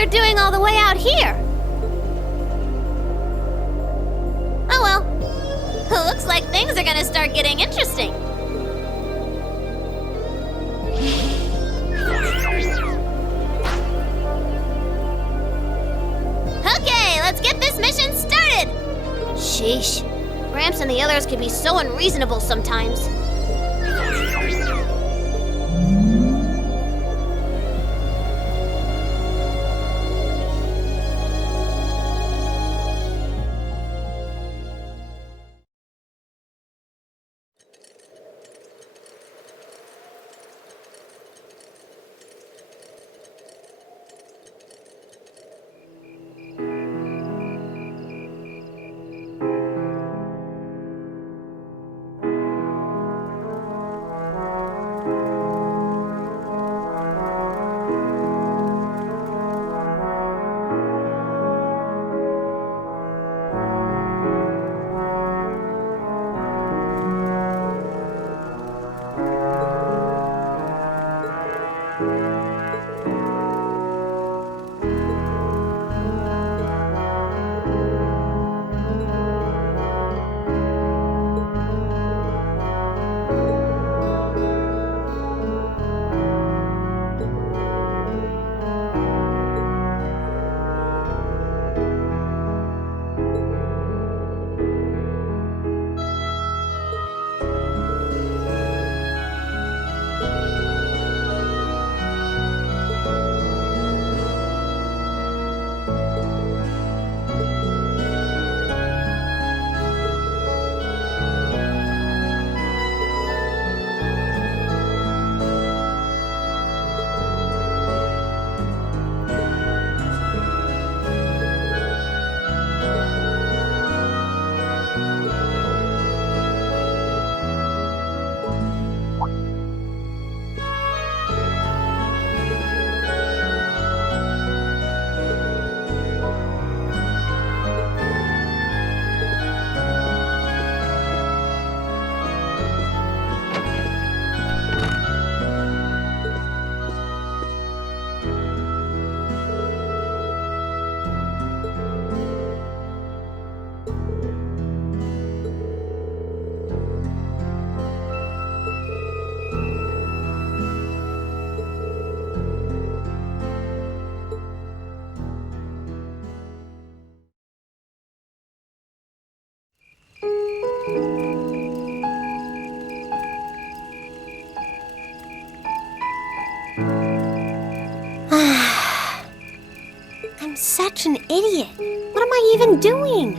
they're doing all the way out here? Oh well. Looks like things are gonna start getting interesting. Okay, let's get this mission started! Sheesh. Gramps and the others can be so unreasonable sometimes. I'm such an idiot. What am I even doing?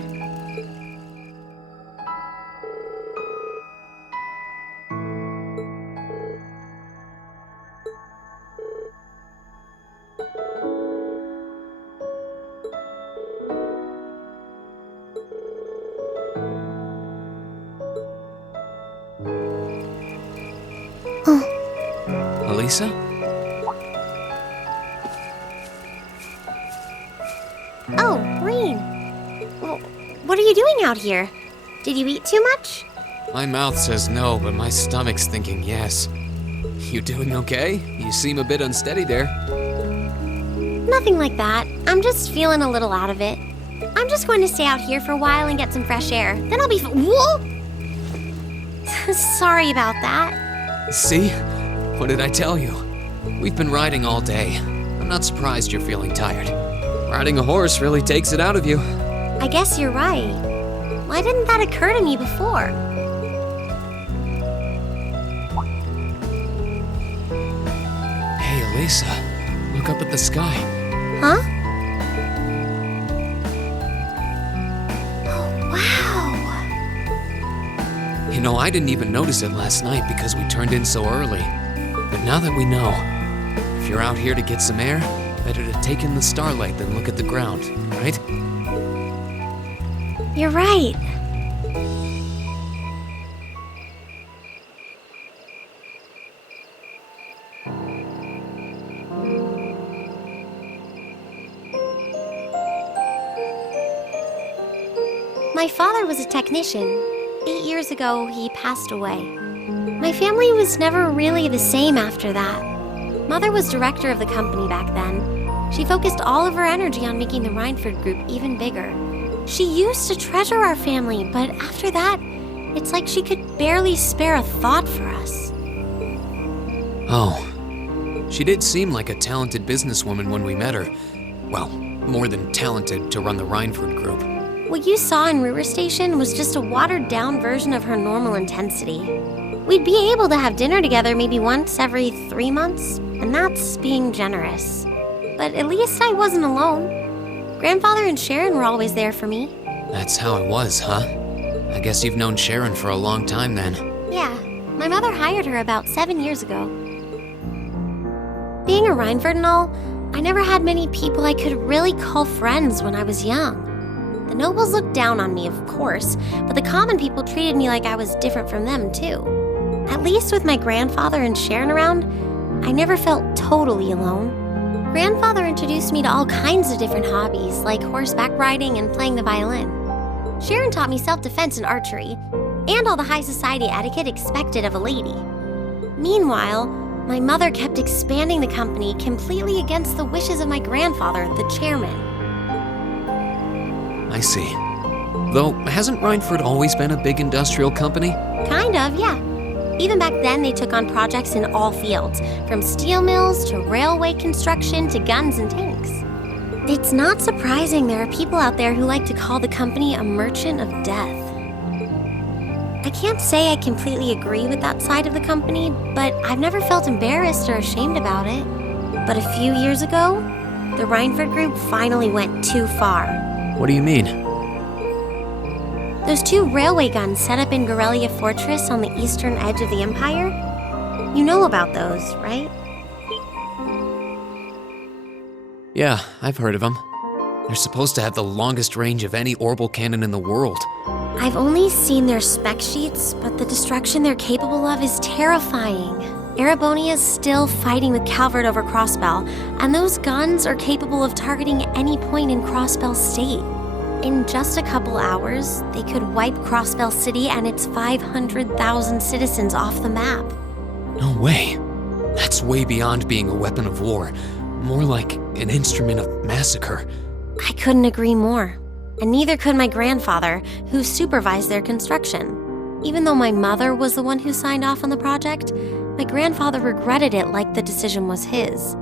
Alisa? Oh, Rean. Well, what are you doing out here? Did you eat too much? My mouth says no, but my stomach's thinking yes. You doing okay? You seem a bit unsteady there. Nothing like that. I'm just feeling a little out of it. I'm just going to stay out here for a while and get some fresh air. Then I'll be Whoa! Sorry about that. See? What did I tell you? We've been riding all day. I'm not surprised you're feeling tired. Riding a horse really takes it out of you. I guess you're right. Why didn't that occur to me before? Hey, Alisa, look up at the sky. Huh? Oh, wow. You know, I didn't even notice it last night because we turned in so early. But now that we know, if you're out here to get some air, better to take in the starlight than look at the ground, right? You're right. My father was a technician. 8 years ago, he passed away. My family was never really the same after that. Mother was director of the company back then. She focused all of her energy on making the Rhineford group even bigger. She used to treasure our family, but after that, it's like she could barely spare a thought for us. Oh. She did seem like a talented businesswoman when we met her. Well, more than talented to run the Rhineford group. What you saw in Ruhr Station was just a watered-down version of her normal intensity. We'd be able to have dinner together maybe once every 3 months, and that's being generous. But at least I wasn't alone. Grandfather and Sharon were always there for me. That's how it was, huh? I guess you've known Sharon for a long time then. Yeah, my mother hired her about 7 years ago. Being a Rhineford and all, I never had many people I could really call friends when I was young. The nobles looked down on me, of course, but the common people treated me like I was different from them, too. At least with my grandfather and Sharon around, I never felt totally alone. Grandfather introduced me to all kinds of different hobbies, like horseback riding and playing the violin. Sharon taught me self-defense and archery, and all the high society etiquette expected of a lady. Meanwhile, my mother kept expanding the company completely against the wishes of my grandfather, the chairman. I see. Though, hasn't Rhineford always been a big industrial company? Kind of, yeah. Even back then, they took on projects in all fields, from steel mills to railway construction to guns and tanks. It's not surprising there are people out there who like to call the company a merchant of death. I can't say I completely agree with that side of the company, but I've never felt embarrassed or ashamed about it. But a few years ago, the Rhineford group finally went too far. What do you mean? Those 2 railway guns set up in Gorelia Fortress on the eastern edge of the Empire? You know about those, right? Yeah, I've heard of them. They're supposed to have the longest range of any orbital cannon in the world. I've only seen their spec sheets, but the destruction they're capable of is terrifying. Erebonia's still fighting with Calvert over Crossbell, and those guns are capable of targeting any point in Crossbell State. In just a couple hours, they could wipe Crossbell City and its 500,000 citizens off the map. No way. That's way beyond being a weapon of war. More like an instrument of massacre. I couldn't agree more. And neither could my grandfather, who supervised their construction. Even though my mother was the one who signed off on the project, my grandfather regretted it like the decision was his.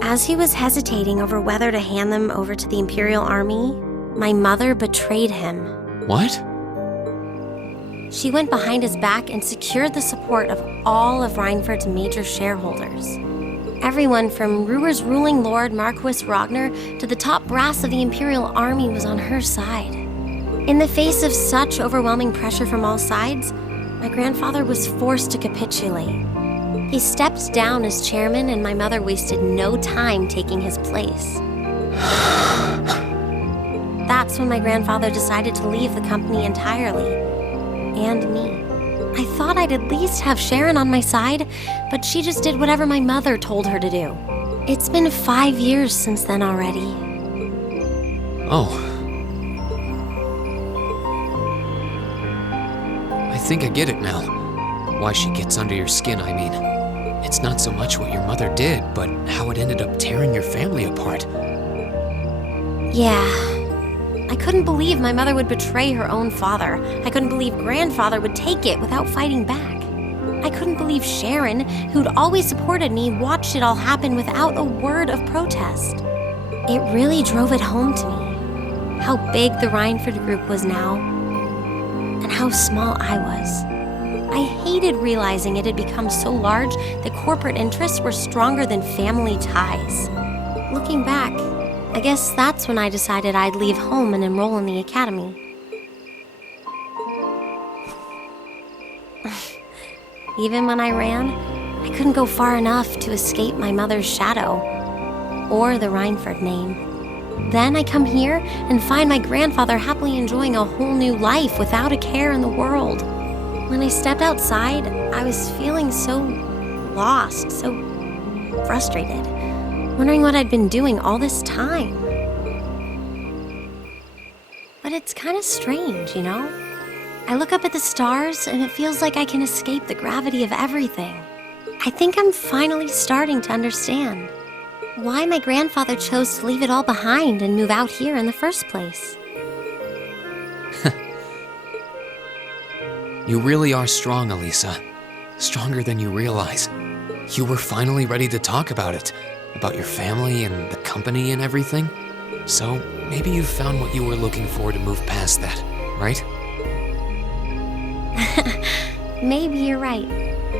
As he was hesitating over whether to hand them over to the Imperial Army, my mother betrayed him. What? She went behind his back and secured the support of all of Rhineford's major shareholders. Everyone from Ruhr's ruling lord Marquis Ragnar to the top brass of the Imperial Army was on her side. In the face of such overwhelming pressure from all sides, my grandfather was forced to capitulate. He stepped down as chairman, and my mother wasted no time taking his place. That's when my grandfather decided to leave the company entirely. And me. I thought I'd at least have Sharon on my side, but she just did whatever my mother told her to do. It's been 5 years since then already. Oh. I think I get it now. Why she gets under your skin, I mean. It's not so much what your mother did, but how it ended up tearing your family apart. Yeah. I couldn't believe my mother would betray her own father. I couldn't believe grandfather would take it without fighting back. I couldn't believe Sharon, who'd always supported me, watched it all happen without a word of protest. It really drove it home to me. How big the Rhineford group was now, and how small I was. I hated realizing it had become so large that corporate interests were stronger than family ties. Looking back, I guess that's when I decided I'd leave home and enroll in the academy. Even when I ran, I couldn't go far enough to escape my mother's shadow, or the Rhineford name. Then I come here and find my grandfather happily enjoying a whole new life without a care in the world. When I stepped outside, I was feeling so lost, so frustrated, wondering what I'd been doing all this time. But it's kind of strange, you know? I look up at the stars and it feels like I can escape the gravity of everything. I think I'm finally starting to understand. why my grandfather chose to leave it all behind and move out here in the first place. You really are strong, Alisa. Stronger than you realize. You were finally ready to talk about it. About your family and the company and everything. So, maybe you found what you were looking for to move past that, right? Maybe you're right.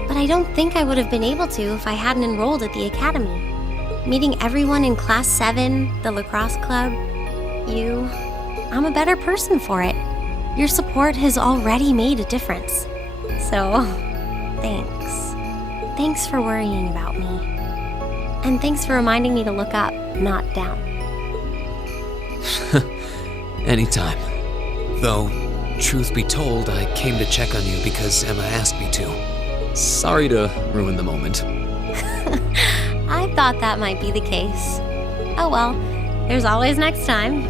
But I don't think I would have been able to if I hadn't enrolled at the academy. Meeting everyone in Class 7, the lacrosse club, you, I'm a better person for it. Your support has already made a difference. So, thanks. Thanks for worrying about me. And thanks for reminding me to look up, not down. Anytime. Though, truth be told, I came to check on you because Emma asked me to. Sorry to ruin the moment. I thought that might be the case. Oh well, there's always next time.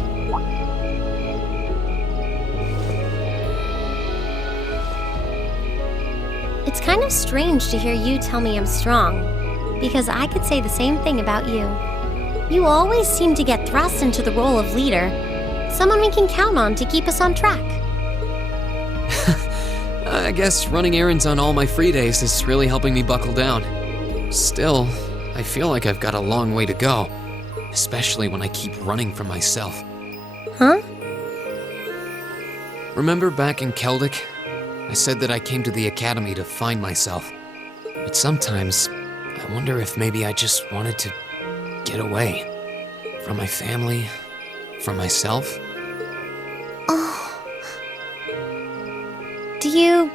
It's kind of strange to hear you tell me I'm strong, because I could say the same thing about you. You always seem to get thrust into the role of leader, someone we can count on to keep us on track. I guess running errands on all my free days is really helping me buckle down. Still, I feel like I've got a long way to go, especially when I keep running from myself. Huh? Remember back in Celtic? I said that I came to the academy to find myself. But sometimes, I wonder if maybe I just wanted to get away. From my family, from myself. Oh. Do you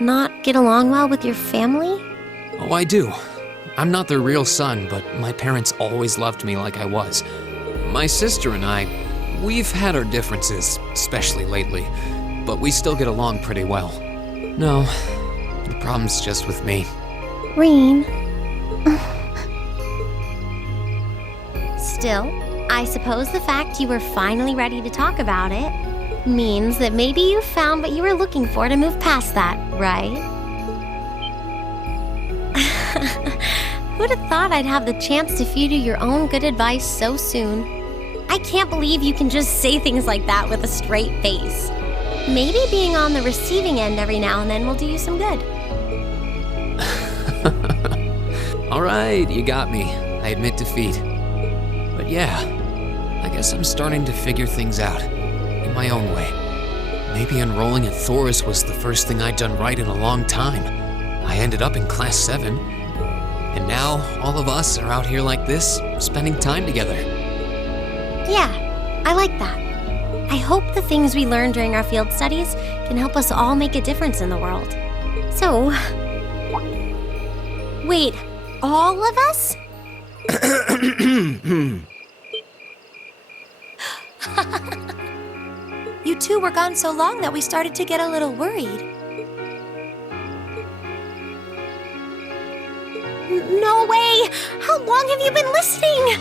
not get along well with your family? Oh, I do. I'm not their real son, but my parents always loved me like I was. My sister and I, we've had our differences, especially lately, but we still get along pretty well. No, the problem's just with me. Rean. Still, I suppose the fact you were finally ready to talk about it means that maybe you found what you were looking for to move past that, right? Who'd have thought I'd have the chance to feed you your own good advice so soon? I can't believe you can just say things like that with a straight face. Maybe being on the receiving end every now and then will do you some good. All right, you got me. I admit defeat. But yeah, I guess I'm starting to figure things out, in my own way. Maybe enrolling at Thor's was the first thing I'd done right in a long time. I ended up in Class 7, and now all of us are out here like this, spending time together. Yeah, I like that. I hope the things we learned during our field studies can help us all make a difference in the world. So, wait, all of us? You two were gone so long that we started to get a little worried. No way! How long have you been listening?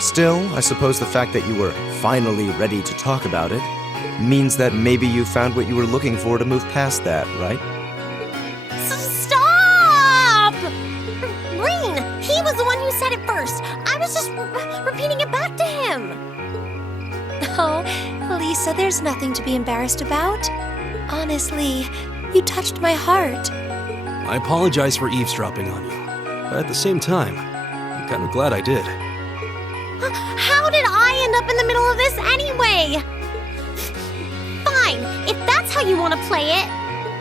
Still, I suppose the fact that you were finally ready to talk about it means that maybe you found what you were looking for to move past that, right? Stop! Rean, he was the one who said it first. I was just repeating it back to him. Oh, Alisa, there's nothing to be embarrassed about. Honestly, you touched my heart. I apologize for eavesdropping on you, but at the same time, I'm kind of glad I did. How did I end up in the middle of this anyway? Fine, if that's how you want to play it.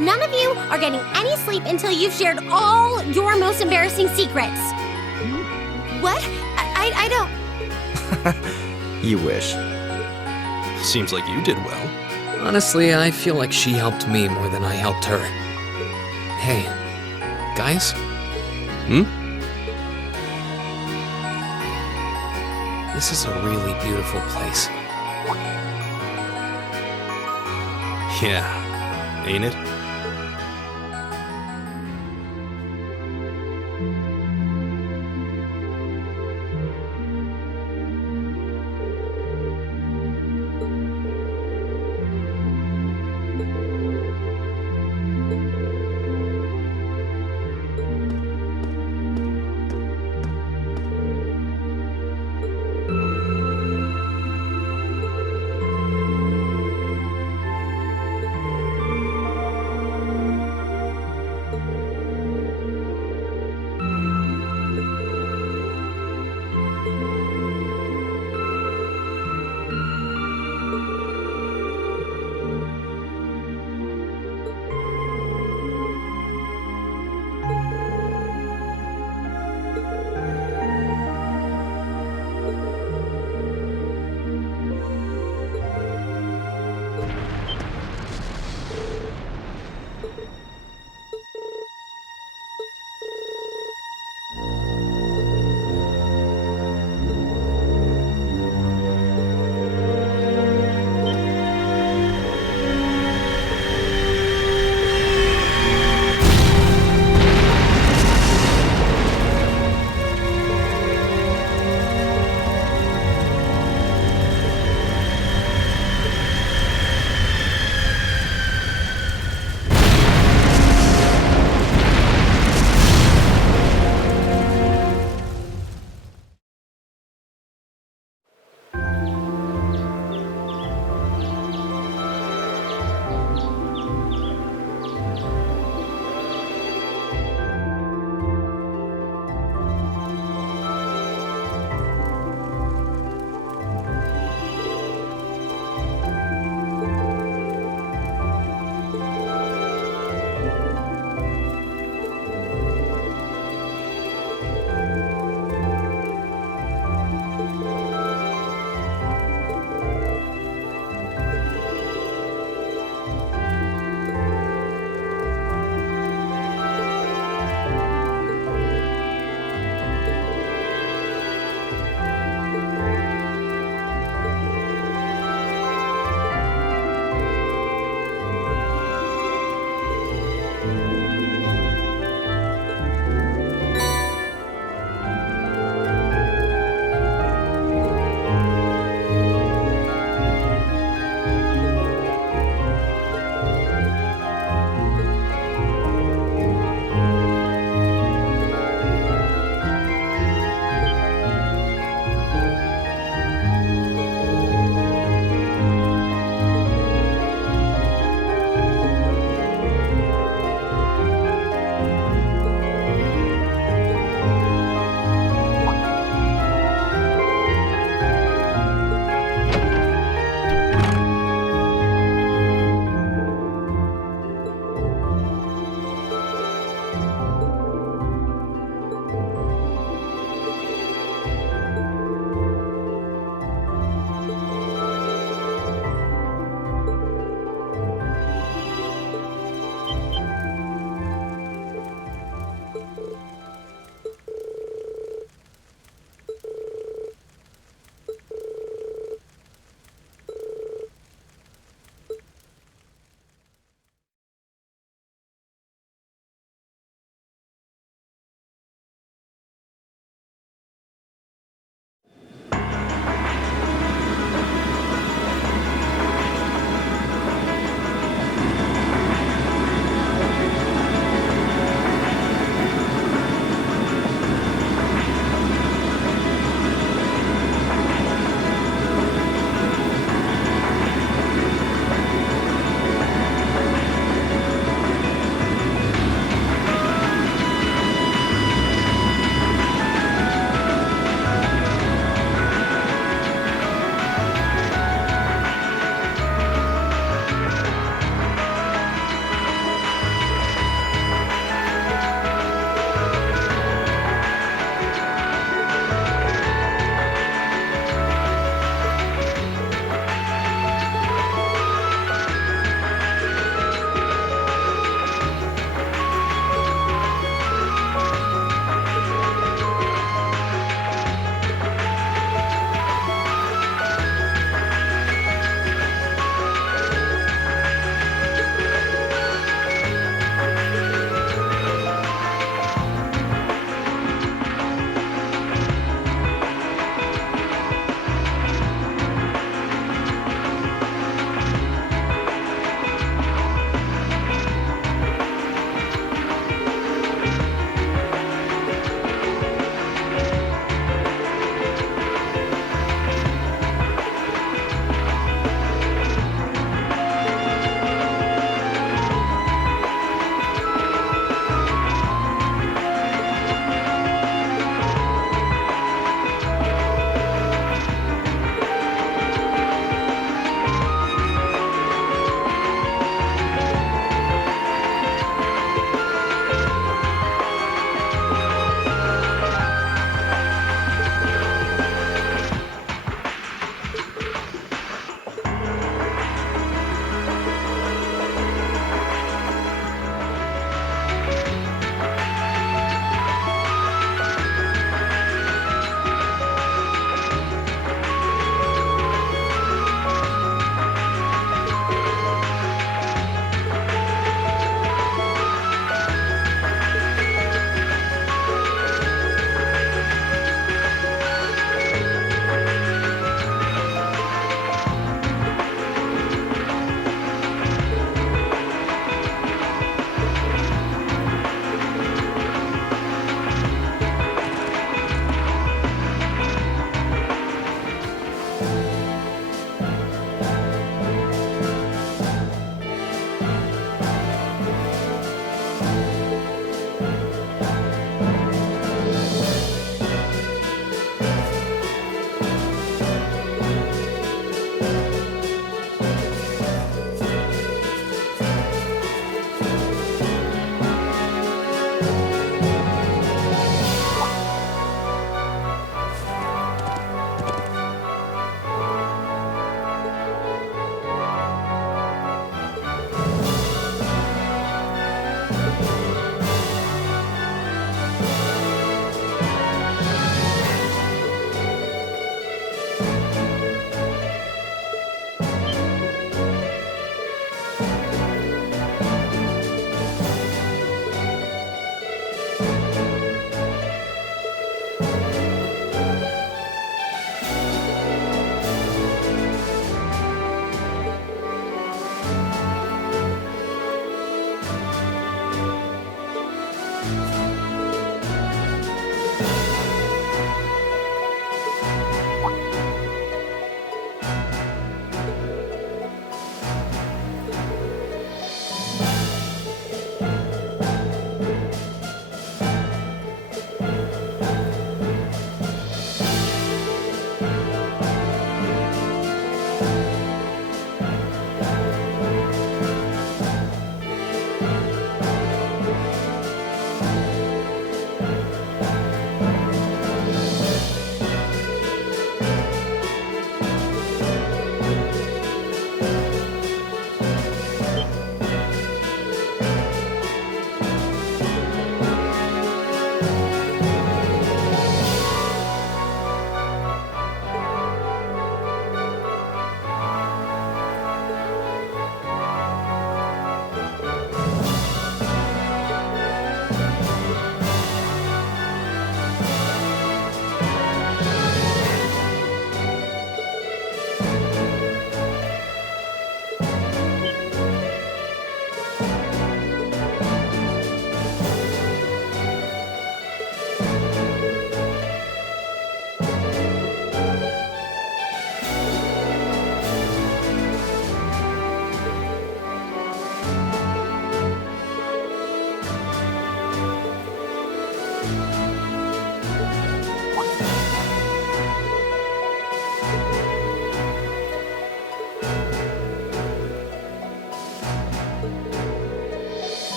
None of you are getting any sleep until you've shared all your most embarrassing secrets. What? I don't... You wish. Seems like you did well. Honestly, I feel like she helped me more than I helped her. Hey, Gaius? This is a really beautiful place. Yeah, ain't it?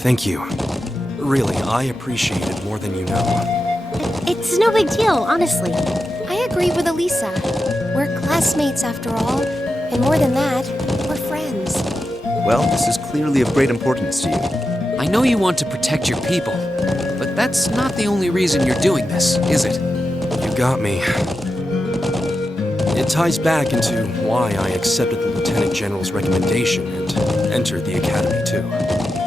Thank you. Really, I appreciate it more than you know. It's no big deal, honestly. I agree with Alisa. We're classmates after all, and more than that, we're friends. Well, this is clearly of great importance to you. I know you want to protect your people, but that's not the only reason you're doing this, is it? You got me. It ties back into why I accepted the Lieutenant General's recommendation and entered the Academy too.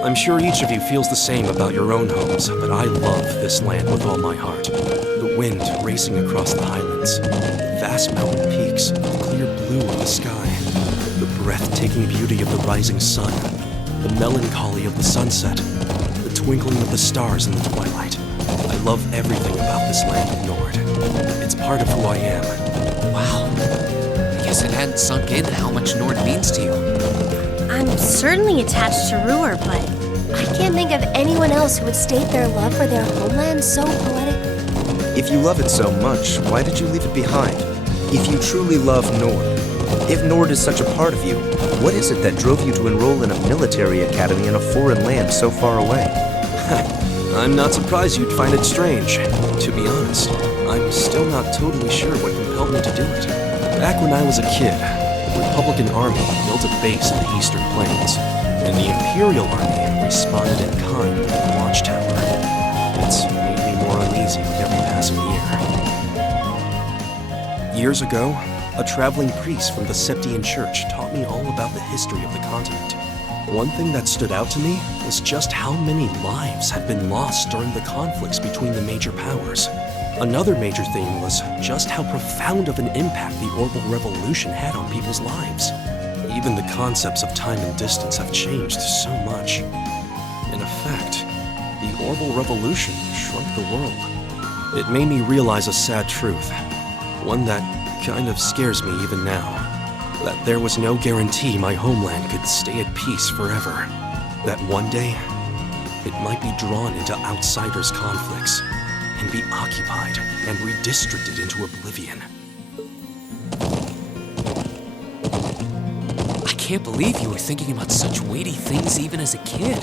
I'm sure each of you feels the same about your own homes, but I love this land with all my heart. The wind racing across the highlands, the vast mountain peaks, the clear blue of the sky, the breathtaking beauty of the rising sun, the melancholy of the sunset, the twinkling of the stars in the twilight. I love everything about this land of Nord. It's part of who I am. Wow. I guess it hadn't sunk in how much Nord means to you. I'm certainly attached to Ruhr, but I can't think of anyone else who would state their love for their homeland so poetically. If you love it so much, why did you leave it behind? If you truly love Nord, if Nord is such a part of you, what is it that drove you to enroll in a military academy in a foreign land so far away? I'm not surprised you'd find it strange. To be honest, I'm still not totally sure what compelled me to do it. Back when I was a kid, the Republican Army built a base in the Eastern Plains, and the Imperial Army responded in kind with the Watchtower. It's made me more uneasy with every passing year. Years ago, a traveling priest from the Septian Church taught me all about the history of the continent. One thing that stood out to me was just how many lives had been lost during the conflicts between the major powers. Another major theme was just how profound of an impact the Orbital Revolution had on people's lives. Even the concepts of time and distance have changed so much. In effect, the Orbital Revolution shrunk the world. It made me realize a sad truth, one that kind of scares me even now. That there was no guarantee my homeland could stay at peace forever. That one day, it might be drawn into outsiders' conflicts and be occupied and redistricted into oblivion. I can't believe you were thinking about such weighty things even as a kid.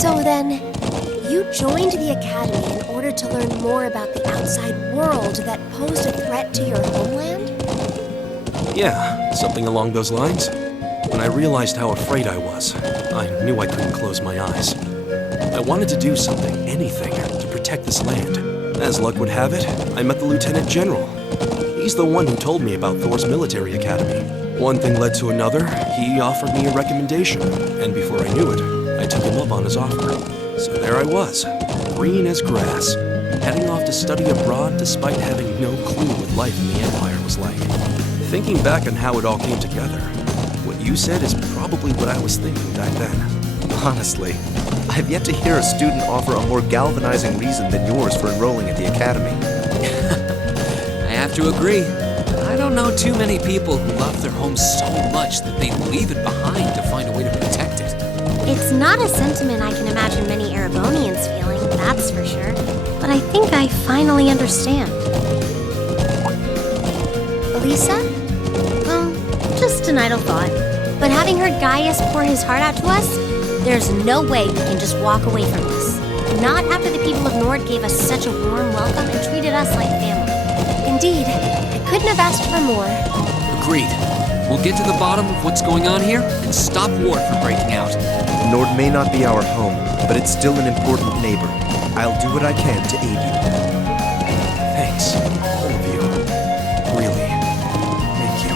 So then, you joined the Academy in order to learn more about the outside world that posed a threat to your homeland? Yeah, something along those lines. When I realized how afraid I was, I knew I couldn't close my eyes. I wanted to do something, anything, to protect this land. As luck would have it, I met the Lieutenant General. He's the one who told me about Thor's military academy. One thing led to another, he offered me a recommendation, and before I knew it, I took him up on his offer. So there I was, green as grass, heading off to study abroad despite having no clue what life in the Empire was like. Thinking back on how it all came together, what you said is probably what I was thinking back then. Honestly, I've yet to hear a student offer a more galvanizing reason than yours for enrolling at the academy. I have to agree. I don't know too many people who love their home so much that they'd leave it behind to find a way to protect it. it's not a sentiment I can imagine many Erebonians feeling, that's for sure. But I think I finally understand. Alisa? Just an idle thought. But having heard Gaius pour his heart out to us, there's no way we can just walk away from this. Not after the people of Nord gave us such a warm welcome and treated us like family. Indeed, I couldn't have asked for more. Agreed. We'll get to the bottom of what's going on here and stop war from breaking out. Nord may not be our home, but it's still an important neighbor. I'll do what I can to aid you. Thanks, all of you. Really, thank you.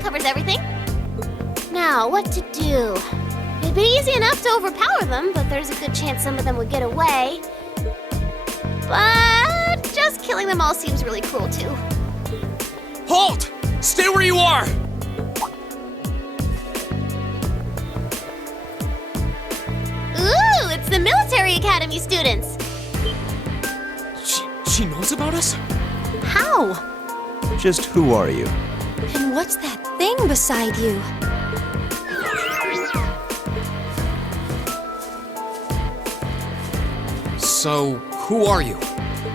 Covers everything. Now, what to do? It'd be easy enough to overpower them, but there's a good chance some of them would get away. But just killing them all seems really cruel, too. Halt! Stay where you are! Ooh, it's the military academy students. She knows about us? How? Just who are you? And what's that thing beside you? So, who are you?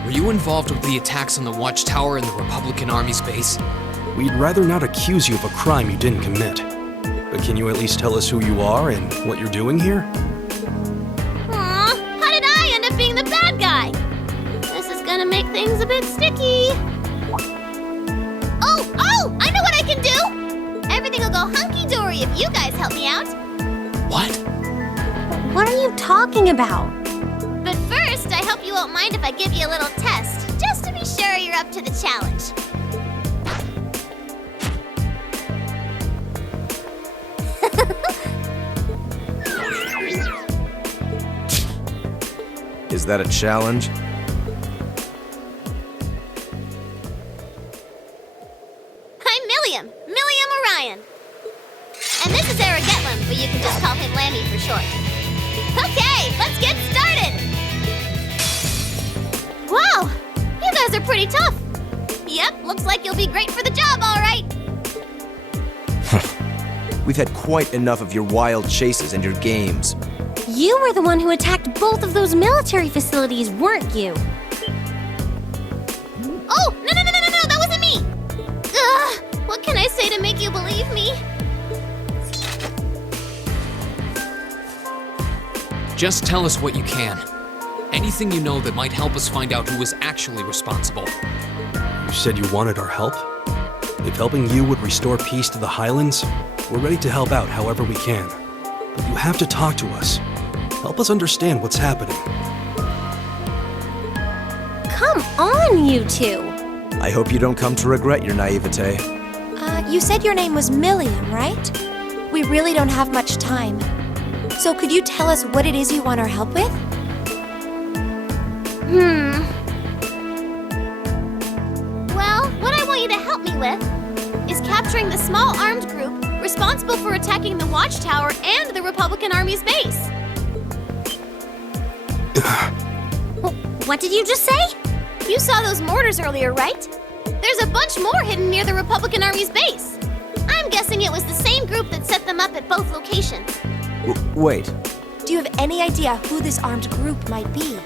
Were you involved with the attacks on the Watchtower and the Republican Army's base? We'd rather not accuse you of a crime you didn't commit. But can you at least tell us who you are and what you're doing here? Aw, how did I end up being the bad guy? This is gonna make things a bit sticky. Oh, I know what I can do! Everything will go hunky-dory if you guys help me out. What? What are you talking about? But first, I hope you won't mind if I give you a little test, just to be sure you're up to the challenge. Is that a challenge? I'm Millium Orion. And this is RpgxEmily, but you can just call him Lammy for short. Okay, let's get started! Wow, you guys are pretty tough. Yep, looks like you'll be great for the job, all right. We've had quite enough of your wild chases and your games. You were the one who attacked both of those military facilities, weren't you? Oh, no, that wasn't me! Ugh, what can I say to make you believe me? Just tell us what you can. Anything you know that might help us find out who was actually responsible. You said you wanted our help? If helping you would restore peace to the Highlands, we're ready to help out however we can. But you have to talk to us. Help us understand what's happening. Come on, you two. I hope you don't come to regret your naivete. You said your name was Millium, right? We really don't have much time. So could you tell us what it is you want our help with? Well, with is capturing the small armed group responsible for attacking the Watchtower and the Republican Army's base. What did you just say? You saw those mortars earlier, right? There's a bunch more hidden near the Republican Army's base. I'm guessing it was the same group that set them up at both locations. Wait. Do you have any idea who this armed group might be?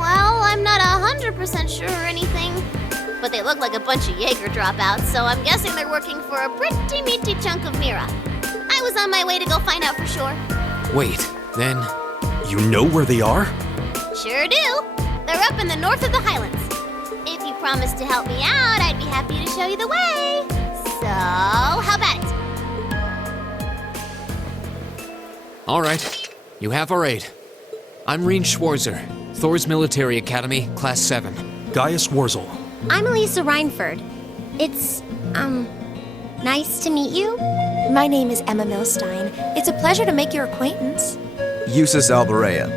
Well, I'm not 100% sure or anything. But they look like a bunch of Jaeger dropouts, so I'm guessing they're working for a pretty meaty chunk of Mira. I was on my way to go find out for sure. Wait, then. You know where they are? Sure do. They're up in the north of the Highlands. If you promise to help me out, I'd be happy to show you the way. So, how about it? Alright, you have our aid. I'm Rean Schwarzer, Thor's Military Academy, Class 7. Gaius Wurzel. I'm Alisa Reinford. It's, nice to meet you. My name is Emma Milstein. It's a pleasure to make your acquaintance. Eustace Alberea.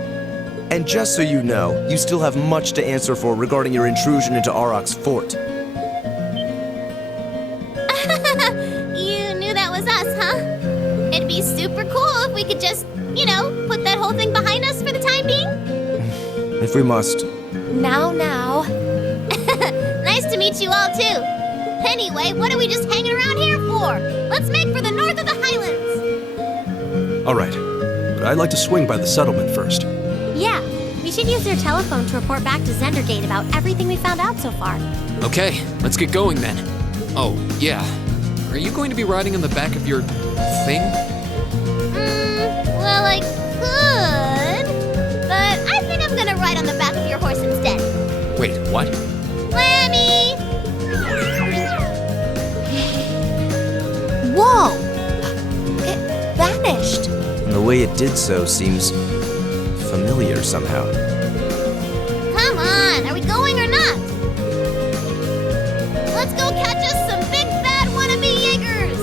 And just so you know, you still have much to answer for regarding your intrusion into Auroch's fort. You knew that was us, huh? It'd be super cool if we could just, put that whole thing behind us for the time being. If we must. Now. Nice to meet you all, too. Anyway, what are we just hanging around here for? Let's make for the north of the Highlands. All right, but I'd like to swing by the settlement first. Yeah, we should use their telephone to report back to Zendergate about everything we found out so far. Okay, let's get going then. Oh, yeah. Are you going to be riding on the back of your thing? Well, I could, but I think I'm gonna ride on the back of your horse instead. Wait, what? Lammy! Whoa! It vanished. And the way it did so seems familiar somehow. Come on, are we going or not? Let's go catch us some big bad wannabe Jaegers!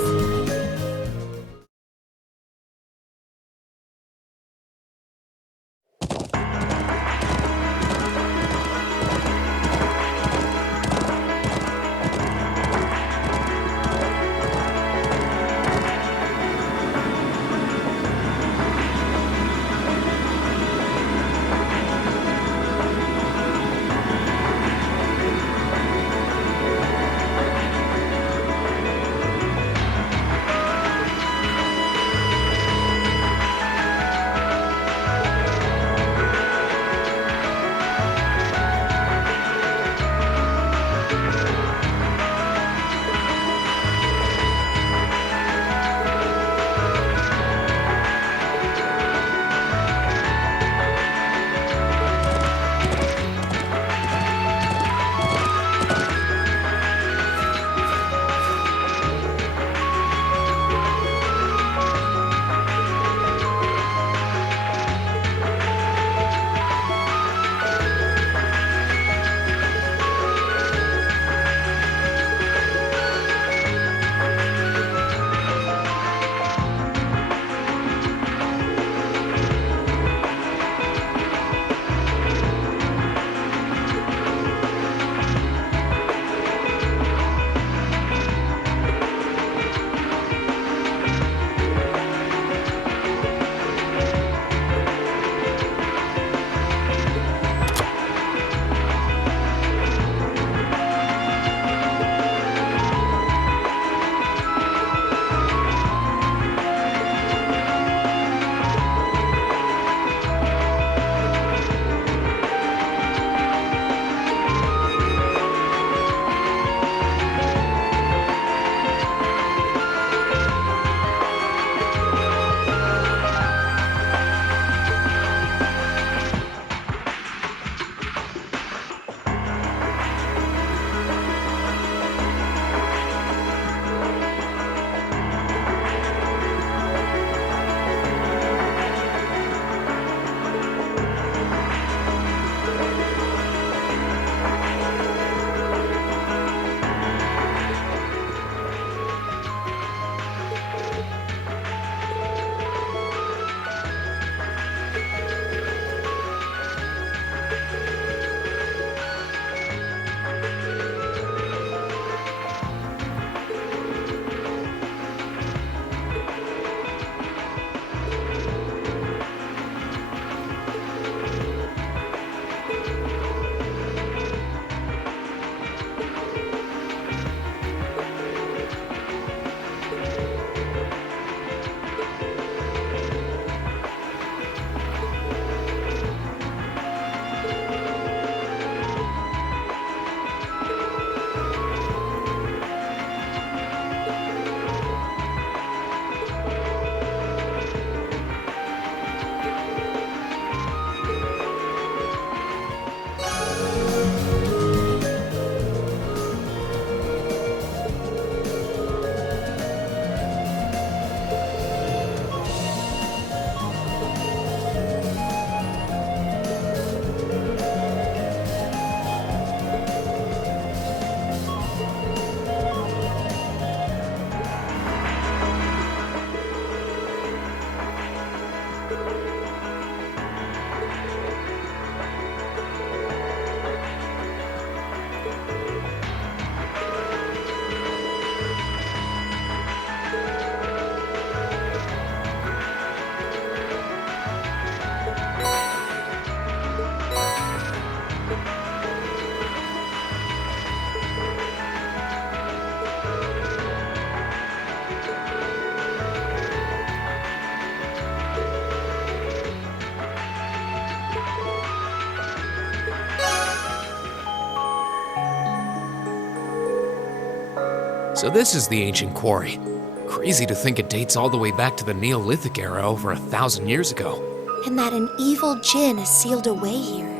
So this is the Ancient Quarry. Crazy to think it dates all the way back to the Neolithic era over 1,000 years ago. And that an evil djinn is sealed away here.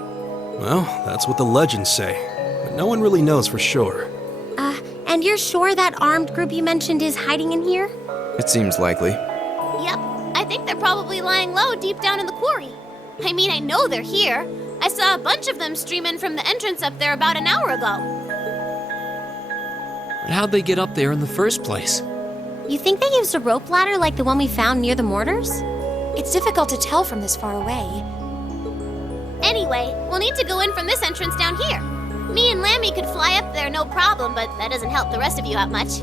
Well, that's what the legends say, but no one really knows for sure. And you're sure that armed group you mentioned is hiding in here? It seems likely. Yep, I think they're probably lying low deep down in the quarry. I mean, I know they're here. I saw a bunch of them streaming from the entrance up there about an hour ago. But how'd they get up there in the first place? You think they used a rope ladder like the one we found near the mortars? It's difficult to tell from this far away. Anyway, we'll need to go in from this entrance down here. Me and Lammy could fly up there no problem, but that doesn't help the rest of you out much.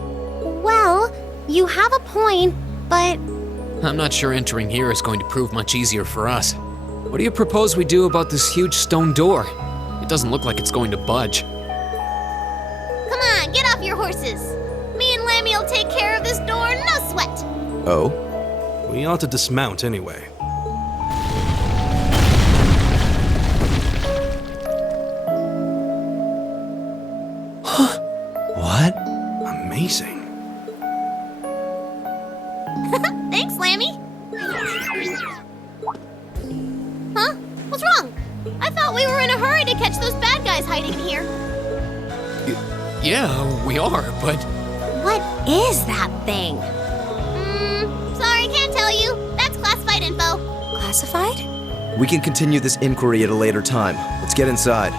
Well, you have a point, but I'm not sure entering here is going to prove much easier for us. What do you propose we do about this huge stone door? It doesn't look like it's going to budge. Come on, get off your horses. Me and Lammy will take care of this door, no sweat. Oh? We ought to dismount anyway. What? Amazing. Thanks, Lammy. Huh? What's wrong? I thought we were in a hurry to catch those bad guys hiding here. Yeah, we are, but what is that thing? Sorry, can't tell you. That's classified info. Classified? We can continue this inquiry at a later time. Let's get inside.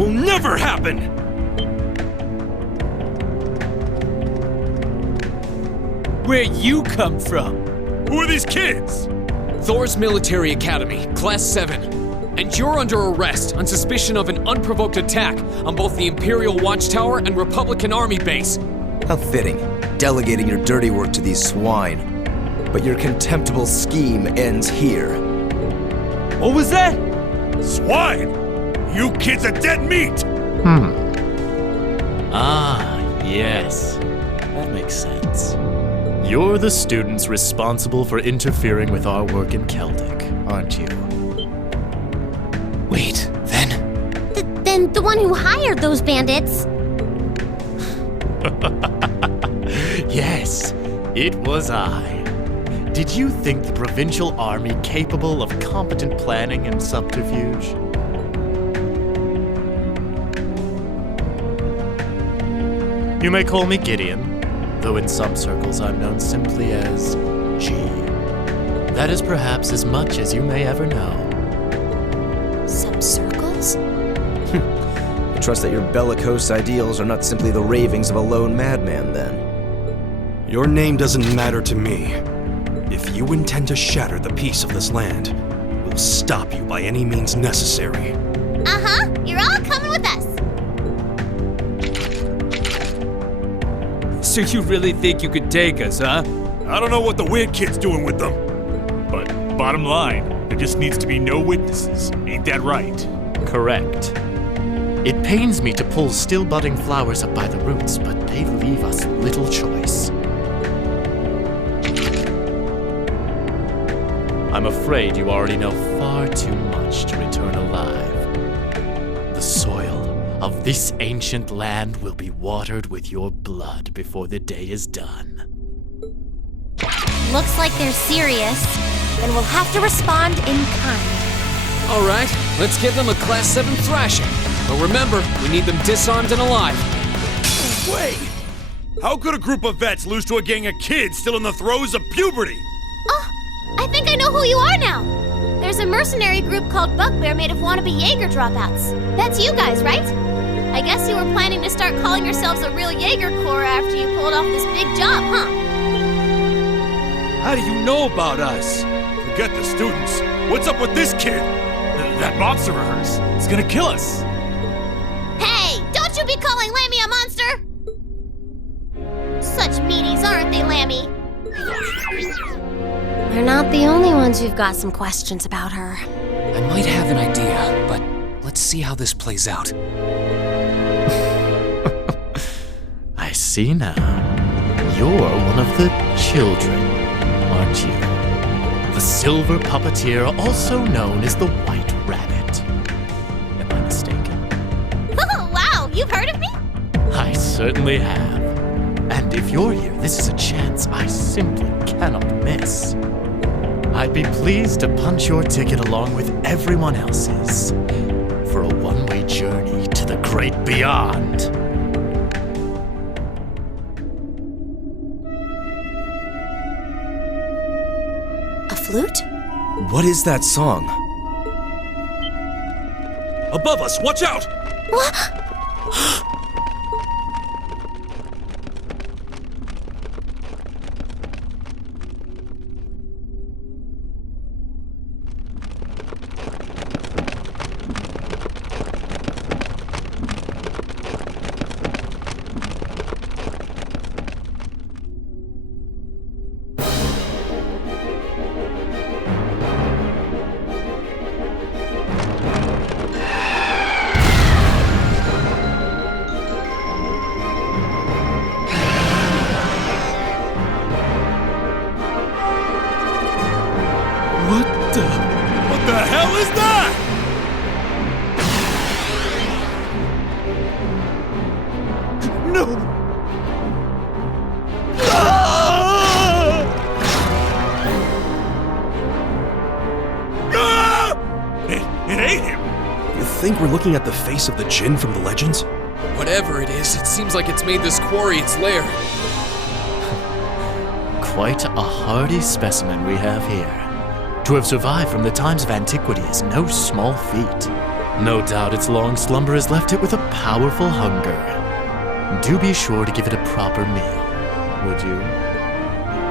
will never happen! Where you come from? Who are these kids? Thor's Military Academy, Class 7. And you're under arrest on suspicion of an unprovoked attack on both the Imperial Watchtower and Republican Army base. How fitting, delegating your dirty work to these swine. But your contemptible scheme ends here. What was that? Swine! You kids are dead meat! Ah, yes. That makes sense. You're the students responsible for interfering with our work in Celtic, aren't you? Wait, then? Then the one who hired those bandits. Yes, it was I. Did you think the provincial army capable of competent planning and subterfuge? You may call me Gideon, though in some circles I'm known simply as G. That is perhaps as much as you may ever know. Some circles? I trust that your bellicose ideals are not simply the ravings of a lone madman, then. Your name doesn't matter to me. If you intend to shatter the peace of this land, we'll stop you by any means necessary. Uh-huh, you're all coming with us. So you really think you could take us, huh? I don't know what the weird kid's doing with them. But bottom line, there just needs to be no witnesses. Ain't that right? Correct. It pains me to pull still budding flowers up by the roots, but they leave us little choice. I'm afraid you already know far too much to return alive. The soil of this ancient land will be watered with your blood before the day is done. Looks like they're serious. Then we'll have to respond in kind. All right, let's give them a Class 7 thrashing. But remember, we need them disarmed and alive. Wait! How could a group of vets lose to a gang of kids still in the throes of puberty? Oh, I think I know who you are now. There's a mercenary group called Bugbear made of wannabe Jaeger dropouts. That's you guys, right? I guess you were planning to start calling yourselves a real Jaeger Corps after you pulled off this big job, huh? How do you know about us? Forget the students. What's up with this kid? That monster of hers. It's gonna kill us. Hey, don't you be calling Lammy a monster! Such meanies, aren't they, Lammy? They're not the only ones who've got some questions about her. I might have an idea, but let's see how this plays out. I see now. You're one of the children, aren't you? The silver puppeteer, also known as the White Rabbit. Am I mistaken? Oh, wow, you've heard of me? I certainly have. And if you're here, this is a chance I simply cannot miss. I'd be pleased to punch your ticket along with everyone else's for a one-way journey to the great beyond. A flute? What is that song? Above us, watch out! What the hell is that? No! It ain't him! You think we're looking at the face of the djinn from the legends? Whatever it is, it seems like it's made this quarry its lair. Quite a hardy specimen we have here. To have survived from the times of antiquity is no small feat. No doubt its long slumber has left it with a powerful hunger. Do be sure to give it a proper meal, would you?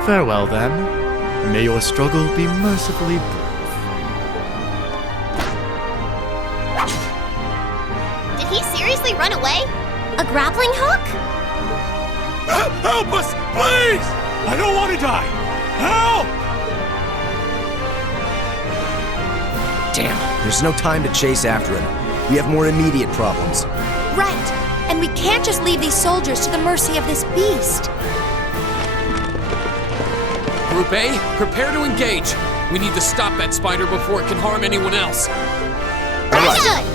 Farewell, then. May your struggle be mercifully brief. Did he seriously run away? A grappling hook? Help us, please! I don't want to die! Help! Damn, there's no time to chase after him. We have more immediate problems. Right. And we can't just leave these soldiers to the mercy of this beast. Group A, prepare to engage. We need to stop that spider before it can harm anyone else. Good!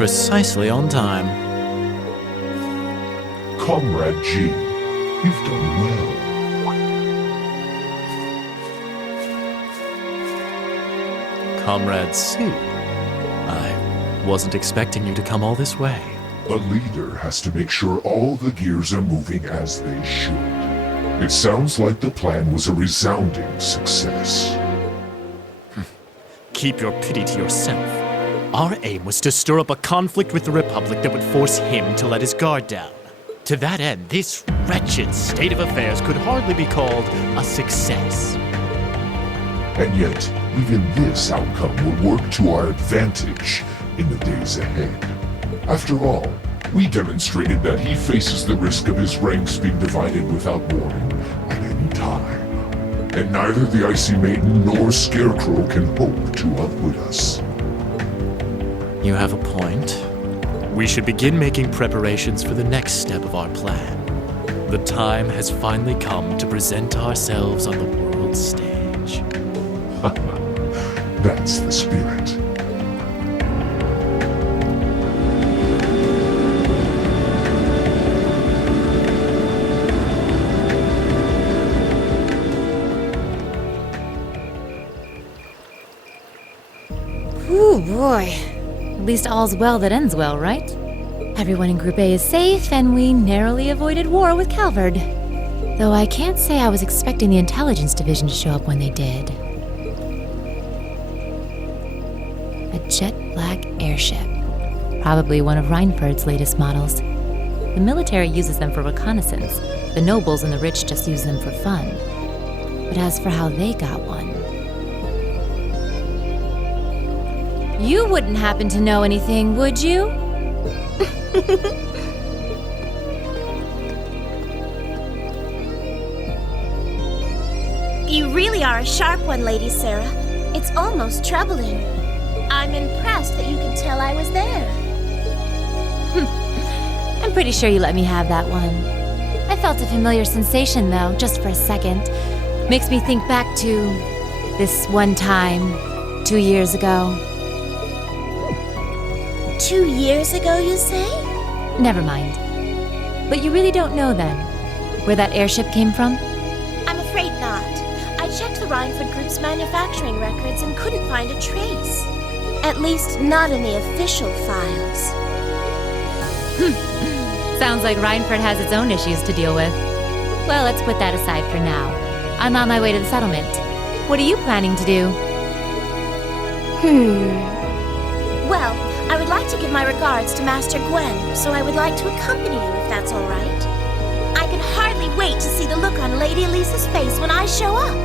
precisely on time. Comrade G, you've done well. Comrade C, I wasn't expecting you to come all this way. A leader has to make sure all the gears are moving as they should. It sounds like the plan was a resounding success. Keep your pity to yourself. Our aim was to stir up a conflict with the Republic that would force him to let his guard down. To that end, this wretched state of affairs could hardly be called a success. And yet, even this outcome will work to our advantage in the days ahead. After all, we demonstrated that he faces the risk of his ranks being divided without warning at any time. And neither the Icy Maiden nor Scarecrow can hope to outwit us. You have a point. We should begin making preparations for the next step of our plan. The time has finally come to present ourselves on the world stage. That's the spirit. Ooh, boy. At least all's well that ends well, right? Everyone in Group A is safe, and we narrowly avoided war with Calvard. Though I can't say I was expecting the Intelligence Division to show up when they did. A jet black airship. Probably one of Reinford's latest models. The military uses them for reconnaissance. The nobles and the rich just use them for fun. But as for how they got one... You wouldn't happen to know anything, would you? You really are a sharp one, Lady Sarah. It's almost troubling. I'm impressed that you can tell I was there. I'm pretty sure you let me have that one. I felt a familiar sensation, though, just for a second. Makes me think back to this one time, 2 years ago. 2 years ago, you say? Never mind. But you really don't know, then, where that airship came from? I'm afraid not. I checked the Reinford Group's manufacturing records and couldn't find a trace. At least, not in the official files. Sounds like Reinford has its own issues to deal with. Well, let's put that aside for now. I'm on my way to the settlement. What are you planning to do? Well, I would like to give my regards to Master Gwen, so I would like to accompany you if that's all right. I can hardly wait to see the look on Lady Alisa's face when I show up.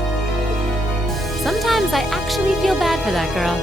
Sometimes I actually feel bad for that girl.